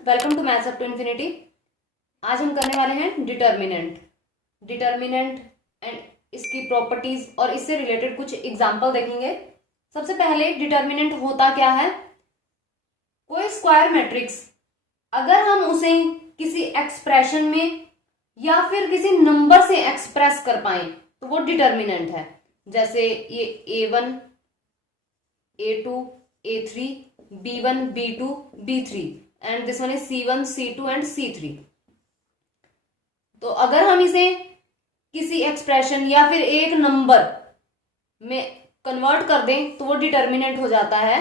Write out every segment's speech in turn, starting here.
Welcome to maths up to infinity. आज हम करने वाले हैं डिटर्मिनेंट एंड इसकी प्रॉपर्टीज और इससे रिलेटेड कुछ एग्जांपल देखेंगे। सबसे पहले डिटर्मिनेंट होता क्या है। कोई स्क्वायर मैट्रिक्स अगर हम उसे किसी एक्सप्रेशन में या फिर किसी नंबर से एक्सप्रेस कर पाए तो वो डिटर्मिनेंट है। जैसे ये A1 A2 A3 B1 B2 B3 and this one is C1 C2 and C3। तो अगर हम इसे किसी एक्सप्रेशन या फिर एक नंबर में कन्वर्ट कर दें तो वो डिटर्मिनेंट हो जाता है।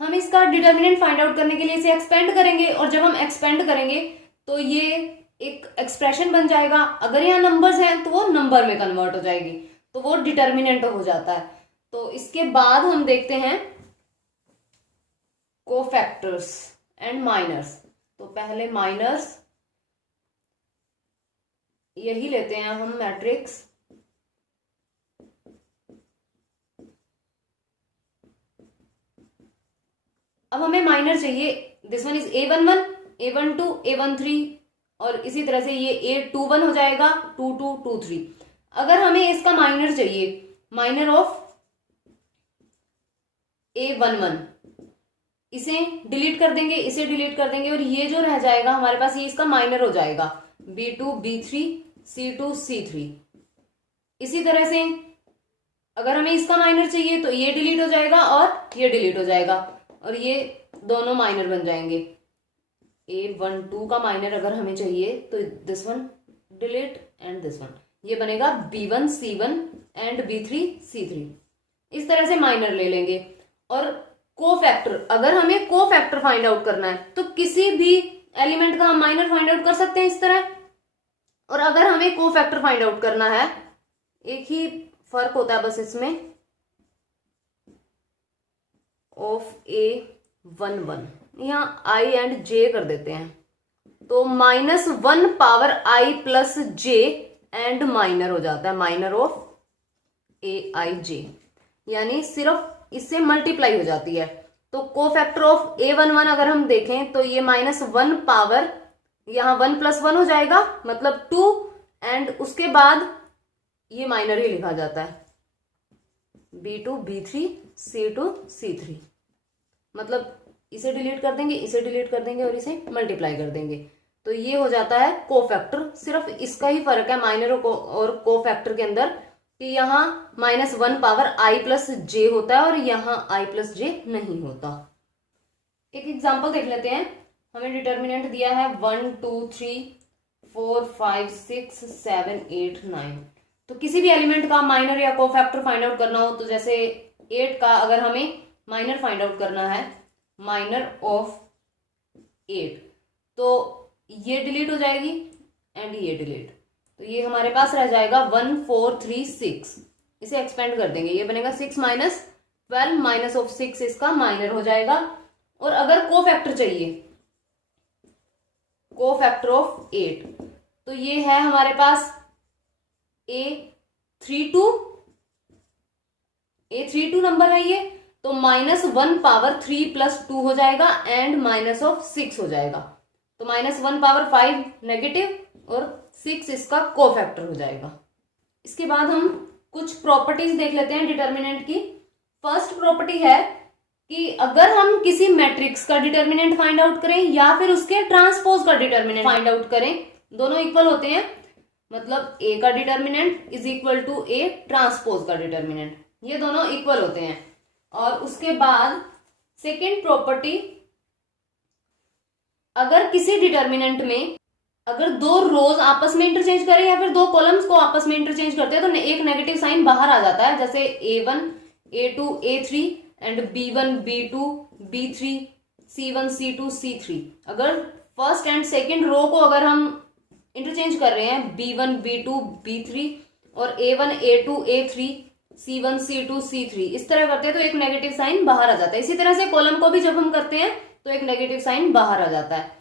हम इसका डिटर्मिनेंट फाइंड आउट करने के लिए इसे एक्सपेंड करेंगे और जब हम एक्सपेंड करेंगे तो ये एक एक्सप्रेशन बन जाएगा। अगर यहाँ नंबर्स हैं तो वो नंबर में कन्वर्ट हो जाएगी, तो वो डिटर्मिनेंट हो जाता है। तो इसके बाद हम देखते हैं कोफैक्टर्स एंड माइनर्स। तो पहले माइनर्स यही लेते हैं हम मैट्रिक्स। अब हमें माइनर चाहिए। This one is A11 A12 A13 और इसी तरह से ये A21 हो जाएगा 22 23। अगर हमें इसका माइनर चाहिए, माइनर ऑफ A11, इसे डिलीट कर देंगे, इसे डिलीट कर देंगे और ये जो रह जाएगा हमारे पास, ये इसका माइनर हो जाएगा B2 B3 C2 C3। इसी तरह से अगर हमें इसका माइनर चाहिए तो ये डिलीट हो जाएगा और ये डिलीट हो जाएगा और ये दोनों माइनर बन जाएंगे। A12 का माइनर अगर हमें चाहिए तो this one delete and this one, ये बनेगा B1 C1 and B3 C3। इस तरह से माइनर ले लेंगे। और कोफैक्टर, अगर हमें कोफैक्टर फाइंड आउट करना है तो किसी भी एलिमेंट का हम माइनर फाइंड आउट कर सकते हैं इस तरह। और अगर हमें कोफैक्टर फाइंड आउट करना है, एक ही फर्क होता है बस इसमें, ऑफ A11, यहाँ I एंड J कर देते हैं तो -1 power I plus J and minor हो जाता है, माइनर ऑफ AIJ, यानी सिर्फ इससे मल्टीप्लाई हो जाती है। तो कोफैक्टर ऑफ A11 अगर हम देखें तो ये -1 पावर, यहाँ 1 + 1 हो जाएगा मतलब 2 एंड उसके बाद ये माइनर ही लिखा जाता है B2 B3 C2 C3। मतलब इसे डिलीट कर देंगे, इसे डिलीट कर देंगे और इसे मल्टीप्लाई कर देंगे तो ये हो जाता है कोफैक्टर। सिर्फ इसका ही फर्क है माइनर और कोफैक्टर के अंदर कि यहाँ -1 पावर I प्लस J होता है और यहाँ I प्लस J नहीं होता। एक एग्जांपल देख लेते हैं। हमें डिटर्मिनेंट दिया है 1 2 3 4 5 6 7 8 9। तो किसी भी एलिमेंट का माइनर या कोफैक्टर फाइंड आउट करना हो तो जैसे 8 का अगर हमें माइनर फाइंड आउट करना है, माइनर ऑफ 8, तो ये डिलीट हो जाएगी एंड ये डिलीट, तो ये हमारे पास रह जाएगा 1 4 3 6। इसे एक्सपेंड कर देंगे, ये बनेगा 6 - 12 माइनस ऑफ 6 इसका माइनर हो जाएगा। और अगर कोफैक्टर चाहिए, कोफैक्टर ऑफ 8, तो ये है हमारे पास A32 नंबर है ये, तो -1 पावर 3 + 2 हो जाएगा एंड माइनस ऑफ 6 हो जाएगा। तो -1 पावर 5 नेगेटिव और 6 इसका कोफैक्टर हो जाएगा। इसके बाद हम कुछ प्रॉपर्टीज देख लेते हैं डिटर्मिनेंट की। फर्स्ट प्रॉपर्टी है कि अगर हम किसी मैट्रिक्स का डिटर्मिनेंट फाइंड आउट करें या फिर उसके ट्रांसपोज का डिटर्मिनेंट फाइंड आउट करें, दोनों इक्वल होते हैं, मतलब A का determinant is equal to A transpose का डिटर्मिनेंट, ये दोनों इक्वल होते हैं। और उसके बाद सेकेंड प्रॉपर्टी, अगर किसी डिटर्मिनेंट में अगर दो रोज आपस में इंटरचेंज करें या फिर दो कॉलम्स को आपस में इंटरचेंज करते हैं तो एक नेगेटिव साइन बाहर आ जाता है। जैसे A1 A2 A3 and B1 B2 B3 C1 C2 C3। अगर फर्स्ट एंड सेकेंड रो को अगर हम इंटरचेंज कर रहे हैं B1 B2 B3 और A1 A2 A3 C1 C2 C3, इस तरह करते हैं तो एक नेगेटिव साइन बाहर आ जाता है। इसी तरह से कॉलम को भी जब हम करते हैं तो एक नेगेटिव साइन बाहर आ जाता है।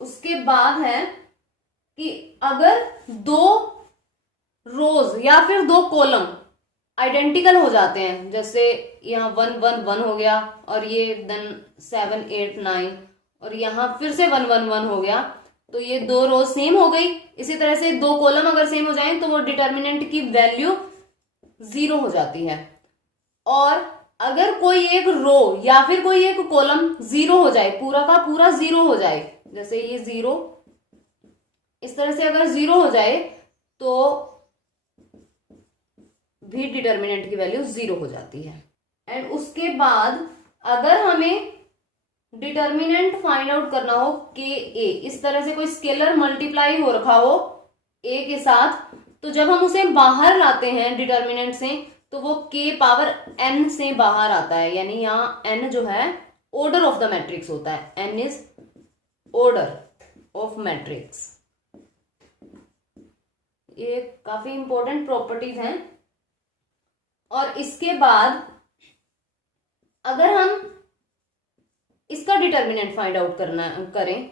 उसके बाद है कि अगर दो रोज या फिर दो कॉलम आइडेंटिकल हो जाते हैं, जैसे यहाँ 1 1 1 हो गया और ये देन 7 8 9 और यहाँ फिर से 1 1 1 हो गया, तो ये दो रो सेम हो गई। इसी तरह से दो कॉलम अगर सेम हो जाएं तो वो डिटर्मिनेंट की वैल्यू 0 हो जाती है। और अगर कोई एक रो या फिर कोई एक कॉलम 0 हो जाए, पूरा का पूरा 0 हो जाए, जैसे ये 0 इस तरह से अगर 0 हो जाए तो भी डिटर्मिनेंट की वैल्यू 0 हो जाती है। एंड उसके बाद अगर हमें डिटर्मिनेंट फाइंड आउट करना हो के ए, इस तरह से कोई स्केलर मल्टीप्लाई हो रखा हो ए के साथ, तो जब हम उसे बाहर लाते हैं डिटर्मिनेंट से तो वो के पावर एन से बाहर आता है, यानी यहाँ एन जो है ऑर्डर ऑफ द मैट्रिक्स होता है, N is order of matrix. ये काफी इंपॉर्टेंट प्रॉपर्टीज हैं। और इसके बाद अगर हम इसका डिटर्मिनेंट फाइंड आउट करें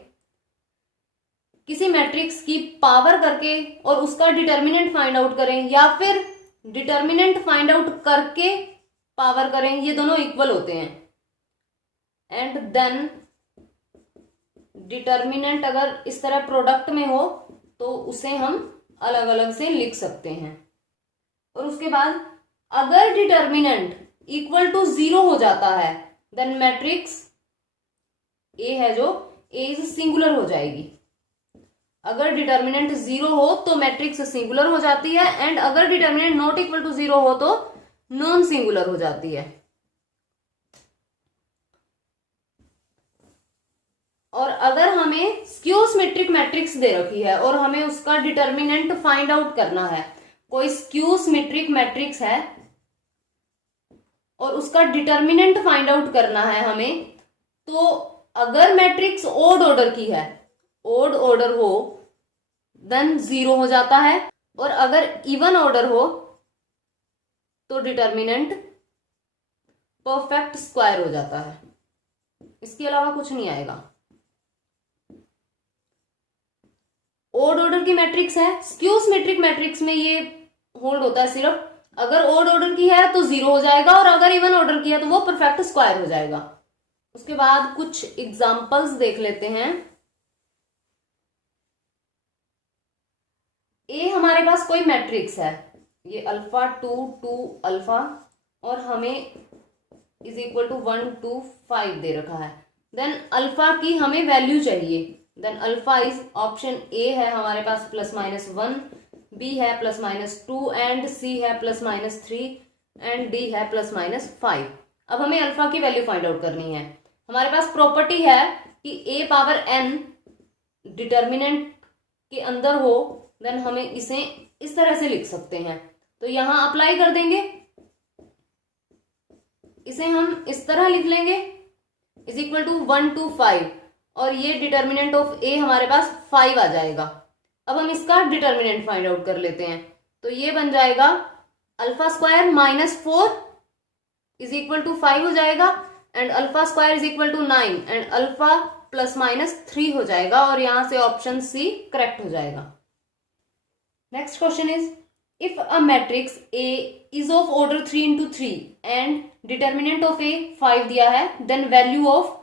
किसी मैट्रिक्स की पावर करके और उसका डिटर्मिनेंट फाइंड आउट करें, या फिर डिटर्मिनेंट फाइंड आउट करके पावर करें, ये दोनों इक्वल होते हैं। एंड देन डिटर्मिनेंट अगर इस तरह प्रोडक्ट में हो तो उसे हम अलग अलग से लिख सकते हैं। और उसके बाद अगर डिटर्मिनेंट इक्वल टू 0 हो जाता है देन मैट्रिक्स ए है जो ए इज सिंगुलर हो जाएगी। अगर डिटर्मिनेंट 0 हो तो मैट्रिक्स सिंगुलर हो जाती है, एंड अगर डिटर्मिनेंट नॉट इक्वल टू 0 हो तो नॉन सिंगुलर हो जाती है। और अगर हमें स्क्यू सिमेट्रिक मैट्रिक्स दे रखी है और हमें उसका डिटर्मिनेंट फाइंड आउट करना है, कोई स्क्यू सिमेट्रिक मैट्रिक्स है और उसका डिटर्मिनेंट फाइंड आउट करना है हमें, तो अगर मैट्रिक्स ओड ऑर्डर की है, ओड ऑर्डर हो देन 0 हो जाता है, और अगर इवन ऑर्डर हो तो डिटर्मिनेंट परफेक्ट स्क्वायर हो जाता है। इसके अलावा कुछ नहीं आएगा। ओड ऑर्डर की मैट्रिक्स है, स्क्यू सिमेट्रिक मैट्रिक्स में ये होल्ड होता है सिर्फ अगर ओड ऑर्डर की है तो 0 हो जाएगा, और अगर इवन ऑर्डर की है तो वो परफेक्ट स्क्वायर हो जाएगा। उसके बाद कुछ एग्जांपल्स देख लेते हैं। ए हमारे पास कोई मैट्रिक्स है, ये अल्फा 2 2 अल्फा, और हमें इज इक्वल टू 1 2 5 दे रखा है। देन अल्फा की हमें वैल्यू चाहिए, then alpha is option A है हमारे पास +-1, बी है +-2, एंड सी है +-3, एंड डी है +-5। अब हमें अल्फा की वैल्यू फाइंड आउट करनी है। हमारे पास प्रॉपर्टी है कि ए पावर एन डिटर्मिनेंट के अंदर हो, देन हमें इसे इस तरह से लिख सकते हैं। तो यहां अप्लाई कर देंगे, इसे हम इस तरह लिख लेंगे इज इक्वल टू 1 2 5, और ये डिटर्मिनेंट ऑफ ए हमारे पास 5 आ जाएगा। अब हम इसका डिटर्मिनेंट फाइंड आउट कर लेते हैं, तो ये बन जाएगा alpha square -4 is equal to 5 हो जाएगा, and alpha square is equal to 9, and alpha +-3 हो जाएगा, और यहां से ऑप्शन सी करेक्ट हो जाएगा। Next question is if a matrix A is of order 3 into 3 and determinant of A 5 दिया है, then value of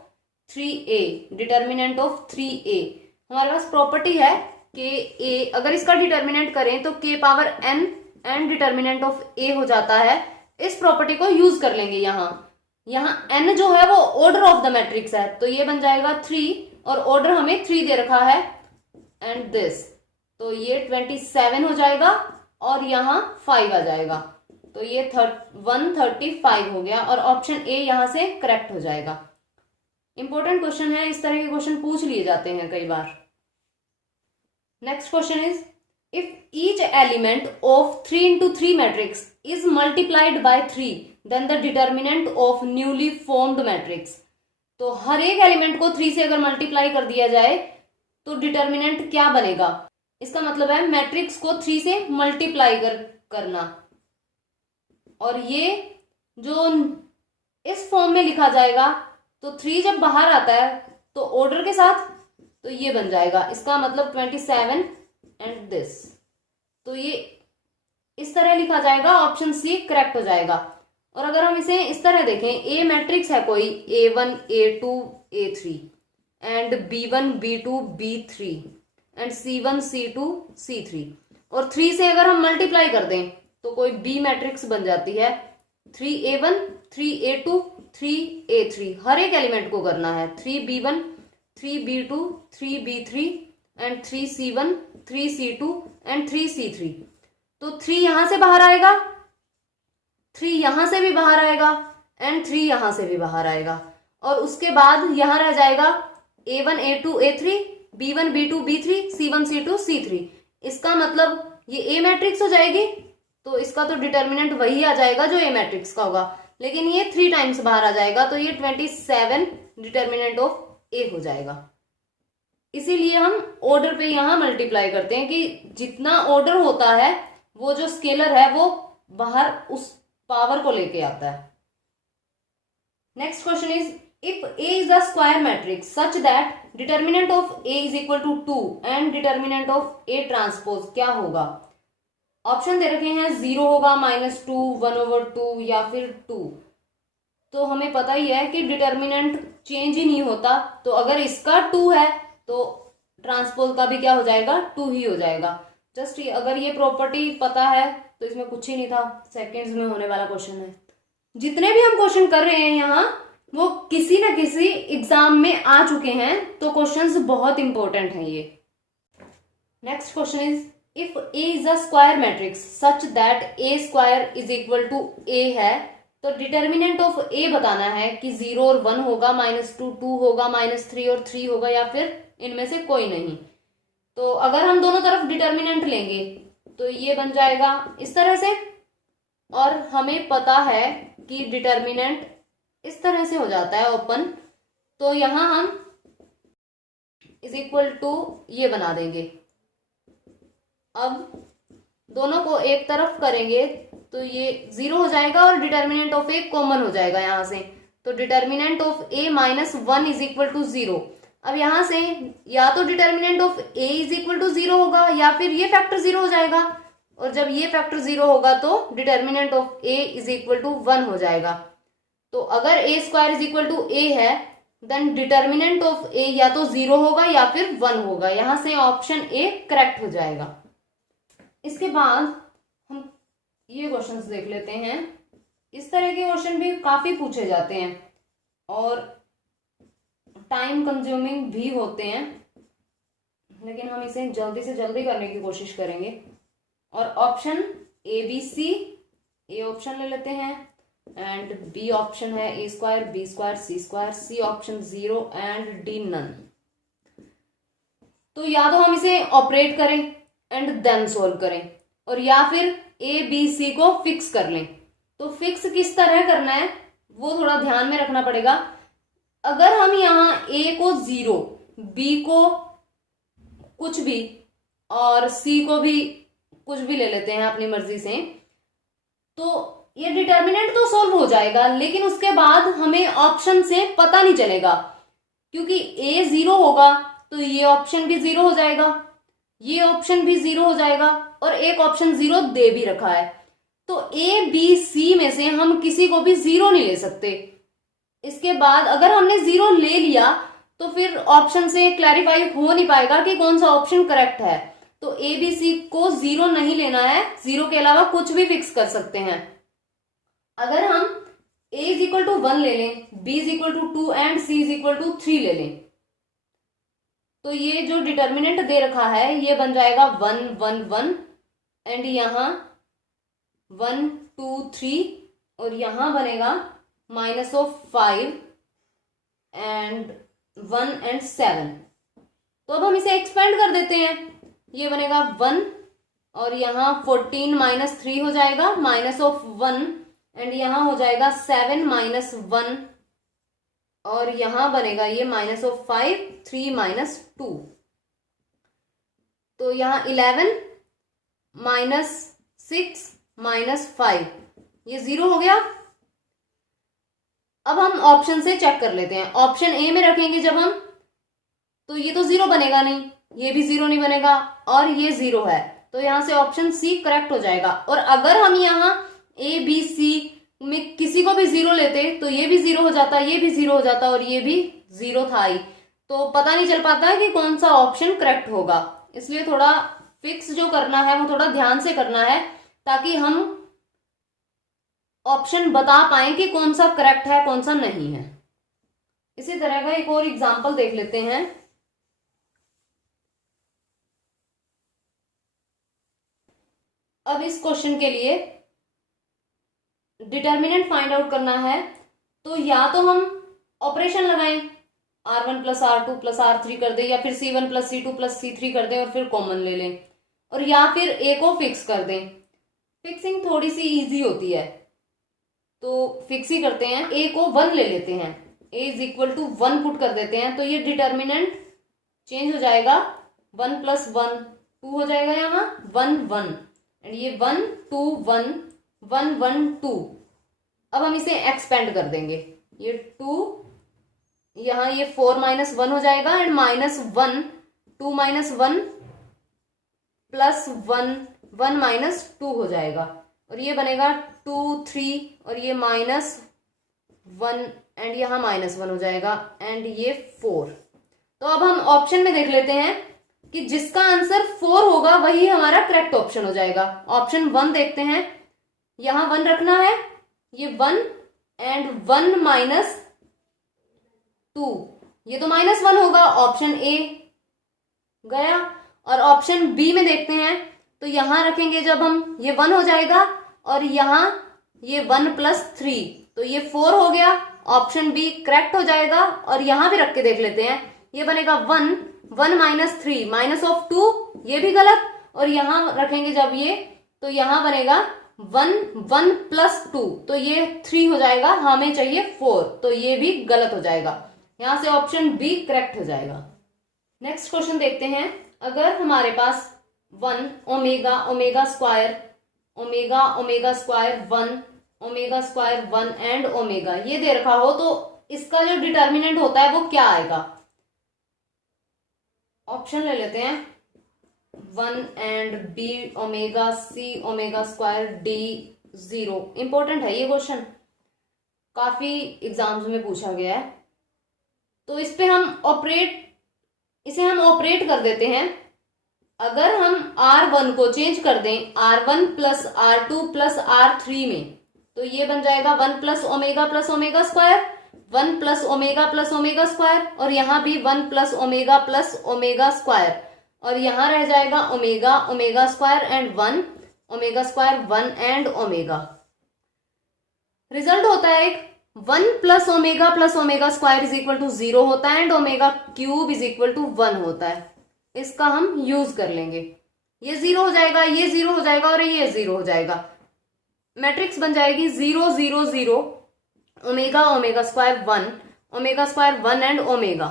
3a, determinant of 3a। हमारे पास प्रॉपर्टी है कि a अगर इसका डिटर्मिनेंट करें तो k power n and determinant of a हो जाता है। इस प्रॉपर्टी को यूज कर लेंगे। यहाँ n जो है वो ऑर्डर ऑफ द मैट्रिक्स है, तो ये बन जाएगा 3, और ऑर्डर हमें 3 दे रखा है, एंड दिस, तो ये 27 हो जाएगा, और यहाँ 5 आ जाएगा, तो ये 135 हो गया, और ऑप्शन ए यहां से करेक्ट हो जाएगा। इंपॉर्टेंट क्वेश्चन है, इस तरह के क्वेश्चन पूछ लिए जाते हैं कई बार। Next question is if each element of 3 into 3 matrix is multiplied by 3 then the determinant of newly formed matrix. तो हर एक एलिमेंट को 3 से अगर मल्टीप्लाई कर दिया जाए तो डिटर्मिनेंट क्या बनेगा। इसका मतलब है मैट्रिक्स को 3 से मल्टीप्लाई करना, और ये जो इस फॉर्म में लिखा जाएगा, तो 3 जब बाहर आता है तो ऑर्डर के साथ, तो ये बन जाएगा, इसका मतलब 27 एंड दिस, तो ये इस तरह लिखा जाएगा, ऑप्शन सी करेक्ट हो जाएगा। और अगर हम इसे इस तरह देखें, ए मैट्रिक्स है कोई A1 A2 A3 and B1 B2 B3 and C1 C2 C3, और 3 से अगर हम मल्टीप्लाई कर दें तो कोई बी मैट्रिक्स बन जाती है 3A1 3A2 3A3। हर एक एलिमेंट को करना है, 3B1 3B2 3B3 and 3C1 3C2 and 3C3। तो 3 यहां से बाहर आएगा, 3 यहां से भी बाहर आएगा एंड 3 यहां से भी बाहर आएगा, और उसके बाद यहां रह जाएगा A1 A2 A3 B1 B2 B3 C1 C2 C3। इसका मतलब ये ए मैट्रिक्स हो जाएगी, तो इसका तो डिटर्मिनेंट वही आ जाएगा जो ए मैट्रिक्स का होगा, लेकिन ये 3 टाइम्स बाहर आ जाएगा, तो ये 27 डिटर्मिनेंट ऑफ ए हो जाएगा। इसीलिए हम ऑर्डर पे यहां मल्टीप्लाई करते हैं कि जितना ऑर्डर होता है वो जो स्केलर है वो बाहर उस पावर को लेके आता है। Next question is, if A is a square matrix such that determinant of A is equal to 2 and determinant of A transpose क्या होगा? ऑप्शन दे रखे हैं 0 होगा, -2 1/2 या फिर 2। तो हमें पता ही है कि डिटर्मिनेंट चेंज ही नहीं होता, तो अगर इसका 2 है तो ट्रांसपोज का भी क्या हो जाएगा, 2 ही हो जाएगा। जस्ट अगर ये प्रॉपर्टी पता है तो इसमें कुछ ही नहीं था, सेकेंड्स में होने वाला क्वेश्चन है। जितने भी हम क्वेश्चन कर रहे हैं यहाँ वो किसी न किसी एग्जाम में आ चुके हैं, तो क्वेश्चंस बहुत इंपॉर्टेंट हैं ये। Next question is, if A is a square matrix such that A square is equal to A है, तो डिटर्मिनेंट ऑफ A बताना है कि 0 और 1 होगा, -2 2 होगा, -3 और 3 होगा, या फिर इनमें से कोई नहीं। तो अगर हम दोनों तरफ डिटर्मिनेंट लेंगे तो ये बन जाएगा इस तरह से, और हमें पता है कि डिटर्मिनेंट इस तरह से हो जाता है ओपन, तो यहां हम इज इक्वल टू ये बना देंगे। अब दोनों को एक तरफ करेंगे तो ये 0 हो जाएगा और डिटर्मिनेंट ऑफ ए कॉमन हो जाएगा यहां से, तो determinant of A -1 is equal to 0। अब यहां से या तो determinant of A is equal to 0 होगा या फिर ये फैक्टर 0 हो जाएगा, और जब ये फैक्टर 0 होगा तो determinant of A is equal to 1 हो जाएगा। तो अगर A square is equal to A है, देन डिटर्मिनेंट ऑफ A या तो 0 होगा या फिर 1 होगा। यहां से ऑप्शन A करेक्ट हो जाएगा। इसके बाद हम ये क्वेश्चंस देख लेते हैं। इस तरह के क्वेश्चन भी काफी पूछे जाते हैं और टाइम कंज्यूमिंग भी होते हैं, लेकिन हम इसे जल्दी से जल्दी करने की कोशिश करेंगे। और ऑप्शन ABC, ए ऑप्शन ले लेते हैं, एंड बी ऑप्शन है A square B square C square, C option 0 and D none. तो या तो हम इसे ऑपरेट करें एंड देन सोल्व करें, और या फिर ABC को फिक्स कर लें। तो फिक्स किस तरह करना है वो थोड़ा ध्यान में रखना पड़ेगा। अगर हम यहाँ A को 0, B को कुछ भी और C को भी कुछ भी ले लेते हैं अपनी मर्जी से, तो ये डिटर्मिनेंट तो सोल्व हो जाएगा, लेकिन उसके बाद हमें ऑप्शन से पता नहीं चलेगा, क्योंकि A 0 होगा तो ये ऑप्शन भी 0 हो जाएगा, ये ऑप्शन भी 0 हो जाएगा, और एक ऑप्शन 0 दे भी रखा है। तो A B C में से हम किसी को भी 0 नहीं ले सकते। इसके बाद अगर हमने 0 ले लिया तो फिर ऑप्शन से क्लैरिफाई हो नहीं पाएगा कि कौन सा ऑप्शन करेक्ट है। तो A B C को 0 नहीं लेना है, 0 के अलावा कुछ भी फिक्स कर सकते हैं। अगर हम A इज इक्वल टू 1 ले लें, B is equal to 2 and C is equal to 3 ले लें, तो ये जो डिटर्मिनेंट दे रखा है ये बन जाएगा 1 1 1, एंड यहां 1 2 3, और यहां बनेगा -5 एंड 1 एंड 7। तो अब हम इसे एक्सपेंड कर देते हैं, ये बनेगा 1, और यहाँ 14 -3 हो जाएगा, -1, एंड यहाँ हो जाएगा 7 -1, और यहां बनेगा ये -5 3 -2। तो यहाँ 11 -6 -5, ये 0 हो गया। अब हम ऑप्शन से चेक कर लेते हैं। ऑप्शन ए में रखेंगे जब हम, तो ये तो 0 बनेगा नहीं, ये भी 0 नहीं बनेगा, और ये 0 है। तो यहाँ से ऑप्शन सी करेक्ट हो जाएगा। और अगर हम यहाँ ए बी सी में किसी को भी 0 लेते तो ये भी 0 हो जाता, ये भी 0 हो जाता और ये भी 0 था ही, तो पता नहीं चल पाता कि कौन सा ऑप्शन करेक्ट होगा। इसलिए थोड़ा फिक्स जो करना है वो थोड़ा ध्यान से करना है, ताकि हम ऑप्शन बता पाए कि कौन सा करेक्ट है कौन सा नहीं है। इसी तरह का एक और एग्जांपल देख लेते हैं। अब इस क्वेश्चन के लिए डिटर्मिनेंट फाइंड आउट करना है, तो या तो हम ऑपरेशन लगाएं, R1 plus R2 plus R3 कर दें, या फिर C1 plus C2 plus C3 कर दें और फिर कॉमन ले लें, और या फिर A को फिक्स कर दें। फिक्सिंग थोड़ी सी इजी होती है तो फिक्स ही करते हैं। A को 1 ले लेते हैं, A is equal to 1 put कर देते हैं, तो ये डिटर्मिनेंट चेंज हो जाएगा, 1 प्लस 1 2 हो जाएगा, यहाँ 1 1 एंड ये 1 2 1 1 1 2। अब हम इसे एक्सपेंड कर देंगे, ये 2 यहाँ ये 4 माइनस 1 हो जाएगा and minus 1 2 minus 1 plus 1 1 minus 2 हो जाएगा, और ये बनेगा 2 3 और ये माइनस 1 एंड यहाँ माइनस 1 हो जाएगा एंड ये 4। तो अब हम ऑप्शन में देख लेते हैं कि जिसका आंसर 4 होगा वही हमारा करेक्ट ऑप्शन हो जाएगा। ऑप्शन 1 देखते हैं, यहां 1 रखना है, ये 1 एंड 1 माइनस 2, ये तो माइनस 1 होगा, ऑप्शन ए गया। और ऑप्शन बी में देखते हैं, तो यहां रखेंगे जब हम, ये 1 हो जाएगा और यहां ये 1 प्लस 3, तो ये 4 हो गया, ऑप्शन बी करेक्ट हो जाएगा। और यहां भी रख के देख लेते हैं, ये बनेगा 1 1 माइनस 3 माइनस ऑफ 2, ये भी गलत, और यहां रखेंगे जब ये, तो यहां बनेगा 1 1 प्लस 2, तो ये 3 हो जाएगा, हमें चाहिए 4, तो ये भी गलत हो जाएगा। यहां से ऑप्शन बी करेक्ट हो जाएगा। नेक्स्ट क्वेश्चन देखते हैं। अगर हमारे पास 1 omega omega square omega omega square 1 omega square 1 and omega ये दे रखा हो, तो इसका जो डिटर्मिनेंट होता है वो क्या आएगा। ऑप्शन ले लेते हैं, 1 and B omega C omega square D 0। Important है ये क्वेश्चन, काफी एग्जाम्स में पूछा गया है, तो इस पे इसे हम ऑपरेट कर देते हैं। अगर हम R1 को चेंज कर दें R1 plus R2 plus R3 में, तो ये बन जाएगा 1 plus omega square 1 plus omega square, और यहाँ भी 1 प्लस ओमेगा स्क्वायर, और यहाँ रह जाएगा omega omega square and 1 omega square 1 and omega. Result होता है एक 1 plus omega square is equal to 0 होता है and omega cube is equal to 1 होता है। इसका हम यूज कर लेंगे, ये 0 हो जाएगा, ये 0 हो जाएगा और ये 0 हो जाएगा। मैट्रिक्स बन जाएगी 0 0 0 omega omega square 1 omega square 1 and omega.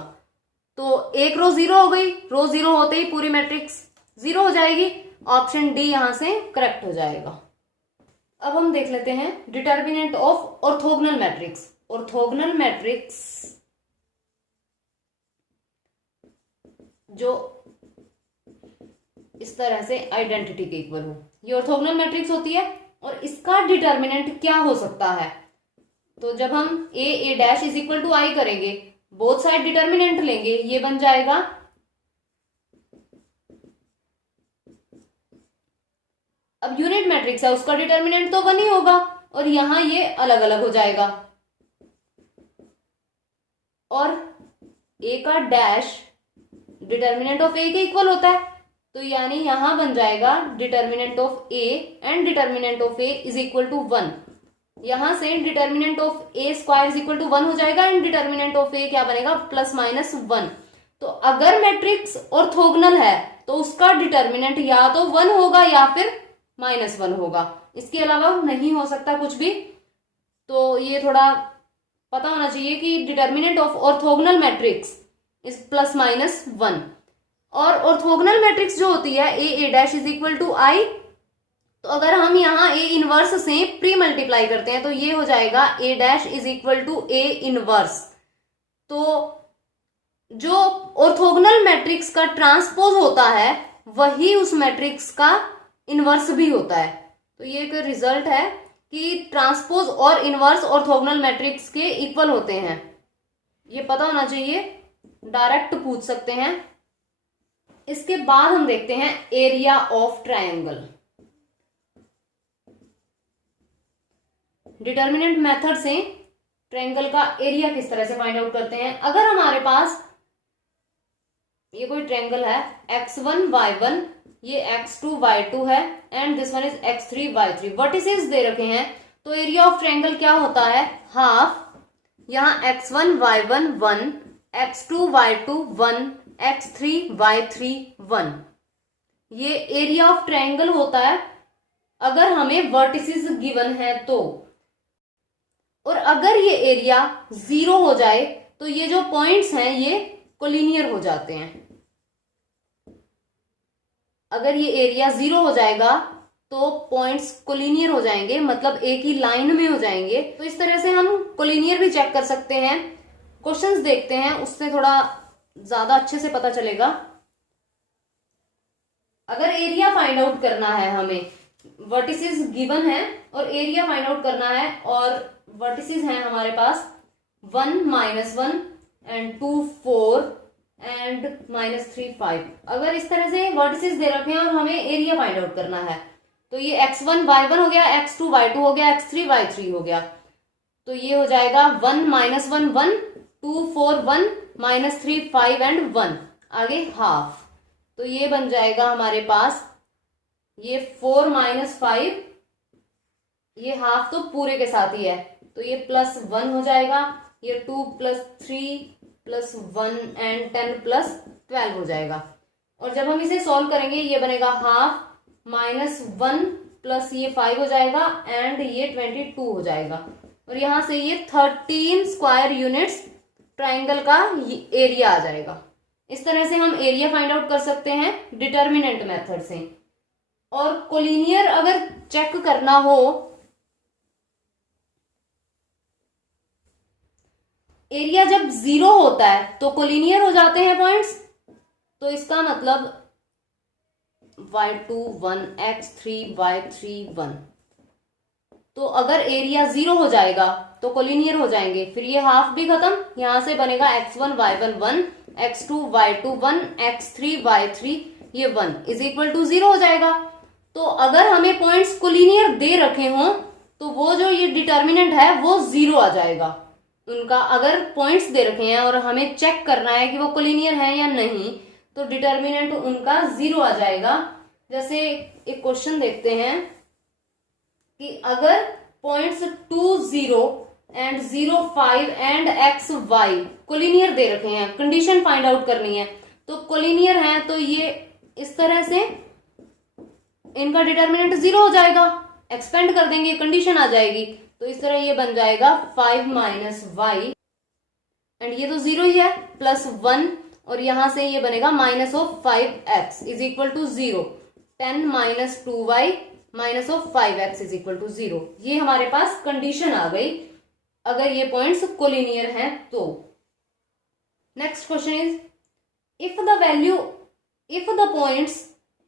तो एक रो 0 हो गई, रो 0 होते ही पूरी मैट्रिक्स 0 हो जाएगी, ऑप्शन डी यहां से करेक्ट हो जाएगा। अब हम देख लेते हैं determinant of orthogonal matrix. Orthogonal matrix जो इस तरह से आइडेंटिटी के इक्वल हो, ये ऑर्थोगोनल मैट्रिक्स होती है, और इसका डिटर्मिनेंट क्या हो सकता है। तो जब हम ए डैश इज इक्वल टू आई करेंगे, बोथ साइड डिटर्मिनेंट लेंगे, ये बन जाएगा अब यूनिट मैट्रिक्स है, उसका डिटर्मिनेंट तो 1 ही होगा, और यहां ये अलग अलग हो जाएगा, और ए का डैश डिटर्मिनेंट ऑफ ए के इक्वल होता है, तो यानी यहां बन जाएगा determinant of A and determinant of A is equal to 1। यहां से determinant of A square is equal to 1 हो जाएगा एंड डिटर्मिनेंट ऑफ ए क्या बनेगा, प्लस माइनस 1। तो अगर मैट्रिक्स ऑर्थोगोनल है तो उसका डिटर्मिनेंट या तो 1 होगा या फिर -1 होगा, इसके अलावा नहीं हो सकता कुछ भी। तो ये थोड़ा पता होना चाहिए कि determinant of orthogonal matrix is plus minus 1। और ऑर्थोगोनल मैट्रिक्स जो होती है A dash is equal to I, तो अगर हम यहाँ ए इनवर्स से प्री मल्टीप्लाई करते हैं तो ये हो जाएगा A dash is equal to A inverse. तो जो ऑर्थोगोनल मैट्रिक्स का ट्रांसपोज होता है वही उस मैट्रिक्स का इनवर्स भी होता है। तो ये एक रिजल्ट है कि ट्रांसपोज और इनवर्स ऑर्थोगोनल मैट्रिक्स के इक्वल होते हैं। ये पता होना चाहिए, डायरेक्ट पूछ सकते हैं। इसके बाद हम देखते हैं area of triangle. Determinant method से ट्रायंगल का एरिया किस तरह से फाइंड आउट करते हैं। अगर हमारे पास ये कोई ट्रायंगल है x1 y1, ये x2 y2 है and this one is x3 y3, vertices दे रखे हैं, तो एरिया ऑफ ट्रायंगल क्या होता है, हाफ, यहाँ x1 y1 1, x2 y2 1, x3 y3 1, ये एरिया ऑफ ट्रायंगल होता है अगर हमें वर्टिसेस गिवन है तो। और अगर ये एरिया 0 हो जाए तो ये जो पॉइंट्स हैं ये कोलिनियर हो जाते हैं। अगर ये एरिया 0 हो जाएगा तो पॉइंट्स कोलिनियर हो जाएंगे, मतलब एक ही लाइन में हो जाएंगे। तो इस तरह से हम कोलिनियर भी चेक कर सकते हैं। क्वेश्चंस देखते हैं, उससे थोड़ा ज्यादा अच्छे से पता चलेगा। अगर एरिया फाइंड आउट करना है, हमें वर्टिसेस गिवन है और एरिया फाइंड आउट करना है, और वर्टिसेस हैं हमारे पास 1 -1 एंड 2 4 एंड -3 5। अगर इस तरह से वर्टिसेस दे रखे हैं और हमें एरिया फाइंड आउट करना है, तो ये x1 y1 हो गया, x2 y2 हो गया, x3 y3 हो गया। तो ये हो जाएगा 1 -1 1, 2 4 1, -3 5 एंड 1, आगे हाफ। तो ये बन जाएगा हमारे पास ये 4 -5, ये हाफ तो पूरे के साथ ही है, तो ये +1 हो जाएगा, ये 2 + 3 + 1 एंड 10 + 12 हो जाएगा। और जब हम इसे सॉल्व करेंगे ये बनेगा हाफ -1 प्लस ये 5 हो जाएगा एंड ये 22 हो जाएगा। और यहां से ये 13 स्क्वायर यूनिट्स ट्राइंगल का एरिया आ जाएगा। इस तरह से हम एरिया फाइंड आउट कर सकते हैं डिटर्मिनेंट मेथड से। और कोलिनियर अगर चेक करना हो, एरिया जब 0 होता है तो कोलिनियर हो जाते हैं पॉइंट्स। तो इसका मतलब y2 1, x3 y3 1। तो अगर एरिया 0 हो जाएगा तो कोलिनियर हो जाएंगे। फिर ये हाफ भी खत्म, यहां से बनेगा x1 y1 1, x2 y2 1, x3 y3 ये 1 = 0 हो जाएगा। तो अगर हमें पॉइंट्स कोलिनियर दे रखे हों तो वो जो ये डिटर्मिनेंट है वो 0 आ जाएगा उनका। अगर पॉइंट्स दे रखे हैं और हमें चेक करना है कि वो कोलिनियर है या नहीं, तो डिटर्मिनेंट उनका 0 आ जाएगा। जैसे एक क्वेश्चन देखते हैं कि अगर points 2 0 and 0 5 and x y collinear दे रखे हैं, कंडीशन फाइंड आउट करनी है, तो कोलिनियर है तो ये इस तरह से इनका डिटर्मिनेंट 0 हो जाएगा। एक्सपेंड कर देंगे, कंडीशन आ जाएगी, तो इस तरह ये बन जाएगा 5 - y एंड ये तो 0 ही है +1, और यहां से ये बनेगा -5x = 0, 10 - 2y -5x = 0। ये हमारे पास कंडीशन आ गई अगर ये पॉइंट्स कोलिनियर हैं तो। Next question is if the points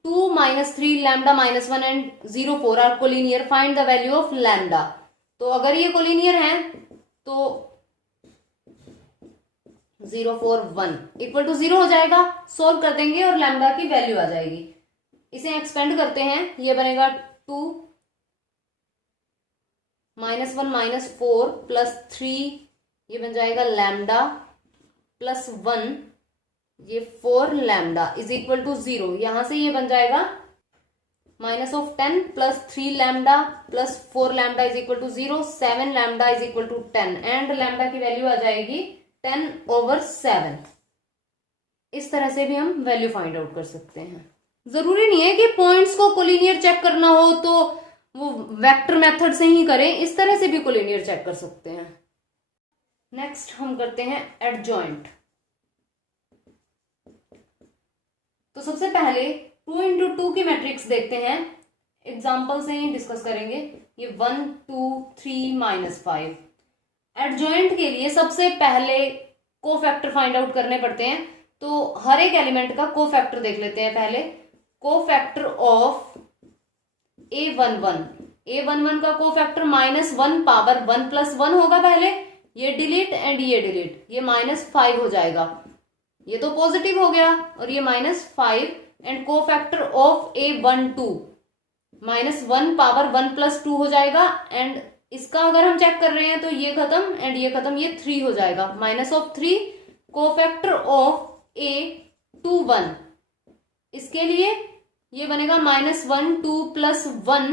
2 -3 λ -1 and 0 4 are collinear, find the value of lambda. तो अगर ये कोलिनियर हैं तो 0 4 1 = 0 हो जाएगा। सोल्व कर देंगे और लैम्डा की वैल्यू आ जाएगी। इसे एक्सपेंड करते हैं, ये बनेगा 2 -1 -4 +3, ये बन जाएगा लैम्डा +1, ये 4 लैम्डा = 0। यहां से ये बन जाएगा -10 + 3 lambda + 4 lambda = 0, 7 lambda = 10 and lambda की वैल्यू आ जाएगी 10/7। इस तरह से भी हम वैल्यू फाइंड आउट कर सकते हैं। जरूरी नहीं है कि पॉइंट्स को कोलिनियर चेक करना हो तो वो वेक्टर मेथड से ही करें, इस तरह से भी कोलिनियर चेक कर सकते हैं। नेक्स्ट हम करते हैं एडजॉइंट। तो सबसे पहले 2 × 2 की मैट्रिक्स देखते हैं, एग्जाम्पल से ही डिस्कस करेंगे। ये 1 2 3 -5। एडजॉइंट के लिए सबसे पहले कोफैक्टर फाइंड आउट करने पड़ते हैं, तो हर एक एलिमेंट का कोफैक्टर देख लेते हैं पहले। कोफैक्टर ऑफ A11, A11 का कोफैक्टर -1 पावर 1 + 1 होगा पहले, ये डिलीट एंड ये डिलीट, ये -5 हो जाएगा, ये तो पॉजिटिव हो गया और ये -5 and cofactor of A12 -1 power 1 + 2 हो जाएगा एंड इसका अगर हम चेक कर रहे हैं तो ये खत्म एंड ये खत्म, ये 3 हो जाएगा, -3 कोफैक्टर ऑफ A21, इसके लिए ये बनेगा -1 2 + 1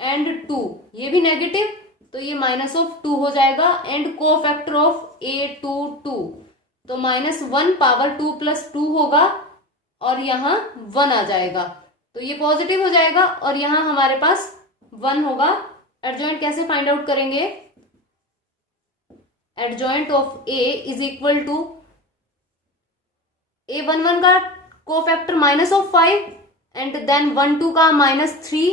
एंड 2, ये भी नेगेटिव तो ये -2 हो जाएगा एंड कोफैक्टर ऑफ A22 तो -1 पावर 2 + 2 होगा और यहाँ 1 आ जाएगा तो ये पॉजिटिव हो जाएगा और यहाँ हमारे पास 1 होगा। एडजॉइंट कैसे फाइंड आउट करेंगे? Adjoint of A is equal to A11 का कोफैक्टर -5 एंड देन 1 2 का -3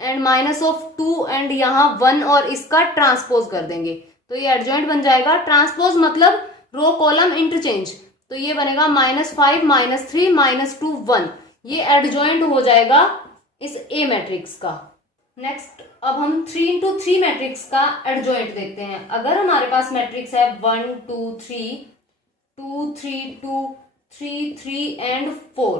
एंड -2 एंड यहाँ 1 और इसका ट्रांसपोज कर देंगे तो ये एडजॉइंट बन जाएगा। ट्रांसपोज मतलब रो कॉलम इंटरचेंज, तो ये बनेगा -5 -3 -2 1, ये एडजॉइंट हो जाएगा इस A मैट्रिक्स का। नेक्स्ट अब हम 3 × 3 मैट्रिक्स का एडजॉइंट देखते हैं। अगर हमारे पास मैट्रिक्स है 1 2 3 2 3 2 3 3 एंड 4,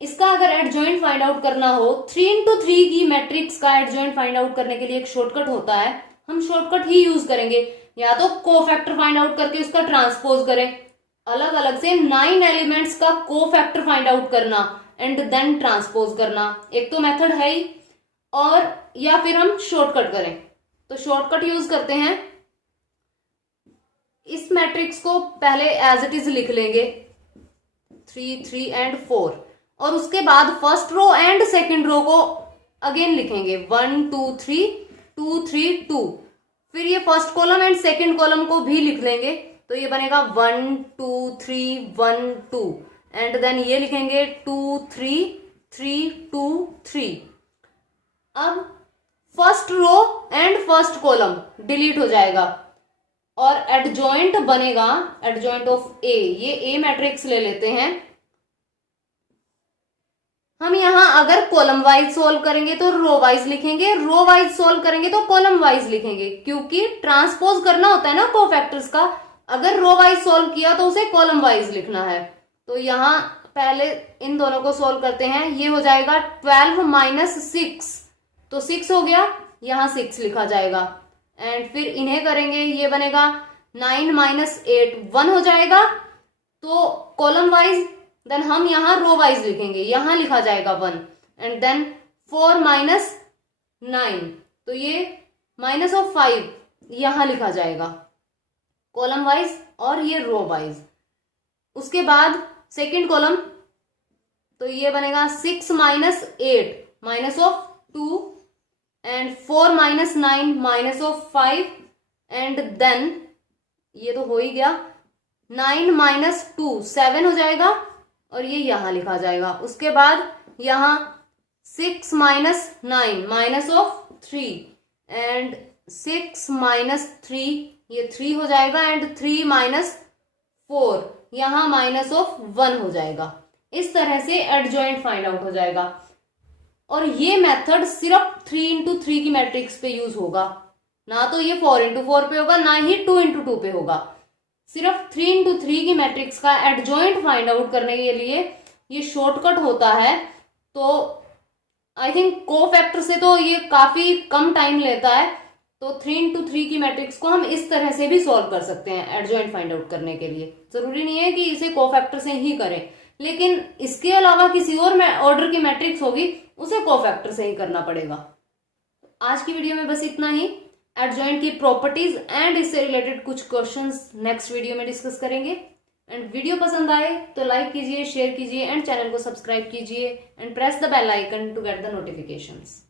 इसका अगर एडजॉइंट फाइंड आउट करना हो 3 × 3 की मैट्रिक्स का एडजॉइंट फाइंड आउट करने के लिए एक शॉर्टकट होता है, हम शॉर्टकट ही यूज करेंगे, या तो कोफैक्टर फाइंड आउट करके उसका ट्रांसपोज करें, अलग अलग से 9 एलिमेंट्स का कोफैक्टर फाइंड आउट करना एंड देन ट्रांसपोज करना, एक तो मेथड है ही, और या फिर हम शॉर्टकट करें तो शॉर्टकट यूज करते हैं। इस मैट्रिक्स को पहले एज इट इज लिख लेंगे 3 3 एंड 4 और उसके बाद first row and second row को अगेन लिखेंगे 1 2 3 2 3 2, फिर ये first column and second column को भी लिख लेंगे तो ये बनेगा 1 2 3 1 2 एंड देन ये लिखेंगे 2 3 3 2 3। अब first row and first column delete हो जाएगा और एडजॉइंट बनेगा एडजॉइंट ऑफ A, ये A मैट्रिक्स ले लेते हैं हम। यहां अगर कॉलम वाइज सोल्व करेंगे तो रो वाइज लिखेंगे, रो वाइज सोल्व करेंगे तो कॉलम वाइज लिखेंगे, क्योंकि ट्रांसपोज करना होता है ना कोफैक्टर्स का, अगर रो वाइज सोल्व किया तो उसे कॉलम वाइज लिखना है। तो यहां पहले इन दोनों को सोल्व करते हैं, ये हो जाएगा 12 - 6 तो 6 हो गया, यहां 6 लिखा जाएगा एंड फिर इन्हें करेंगे, ये बनेगा 9 - 8 1 हो जाएगा तो कॉलम वाइज, देन हम यहां रो वाइज लिखेंगे, यहां लिखा जाएगा 1 एंड देन 4 - 9 तो ये -5 यहां लिखा जाएगा कॉलम वाइज और ये रो वाइज। उसके बाद सेकंड कॉलम तो ये बनेगा 6 - 8 -2 एंड 4 - 9 -5 एंड देन ये तो हो ही गया 9 - 2 7 हो जाएगा और ये यहां लिखा जाएगा। उसके बाद यहां 6 - 9 -3 एंड 6 - 3 ये 3 हो जाएगा एंड 3 - 4 यहां -1 हो जाएगा। इस तरह से एडजॉइंट फाइंड आउट हो जाएगा और ये मेथड सिर्फ 3 × 3 की मैट्रिक्स पे यूज होगा, ना तो ये 4 × 4 पे होगा, ना ही 2 × 2 पे होगा। सिर्फ 3 × 3 की मैट्रिक्स का एडजॉइंट फाइंड आउट करने के लिए ये शॉर्टकट होता है। तो आई थिंक कोफैक्टर से तो ये काफी कम टाइम लेता है, तो 3 × 3 की मैट्रिक्स को हम इस तरह से भी सॉल्व कर सकते हैं एडजॉइंट फाइंड आउट करने के लिए। जरूरी नहीं है कि इसे कोफैक्टर से ही करें, लेकिन इसके अलावा किसी और ऑर्डर की मैट्रिक्स होगी उसे कोफैक्टर से ही करना पड़ेगा। आज की वीडियो में बस इतना ही। एडजॉइंट की प्रॉपर्टीज एंड इससे रिलेटेड कुछ क्वेश्चंस नेक्स्ट वीडियो में डिस्कस करेंगे। एंड वीडियो पसंद आए तो लाइक कीजिए, शेयर कीजिए एंड चैनल को सब्सक्राइब कीजिए and press the bell icon to get the notifications.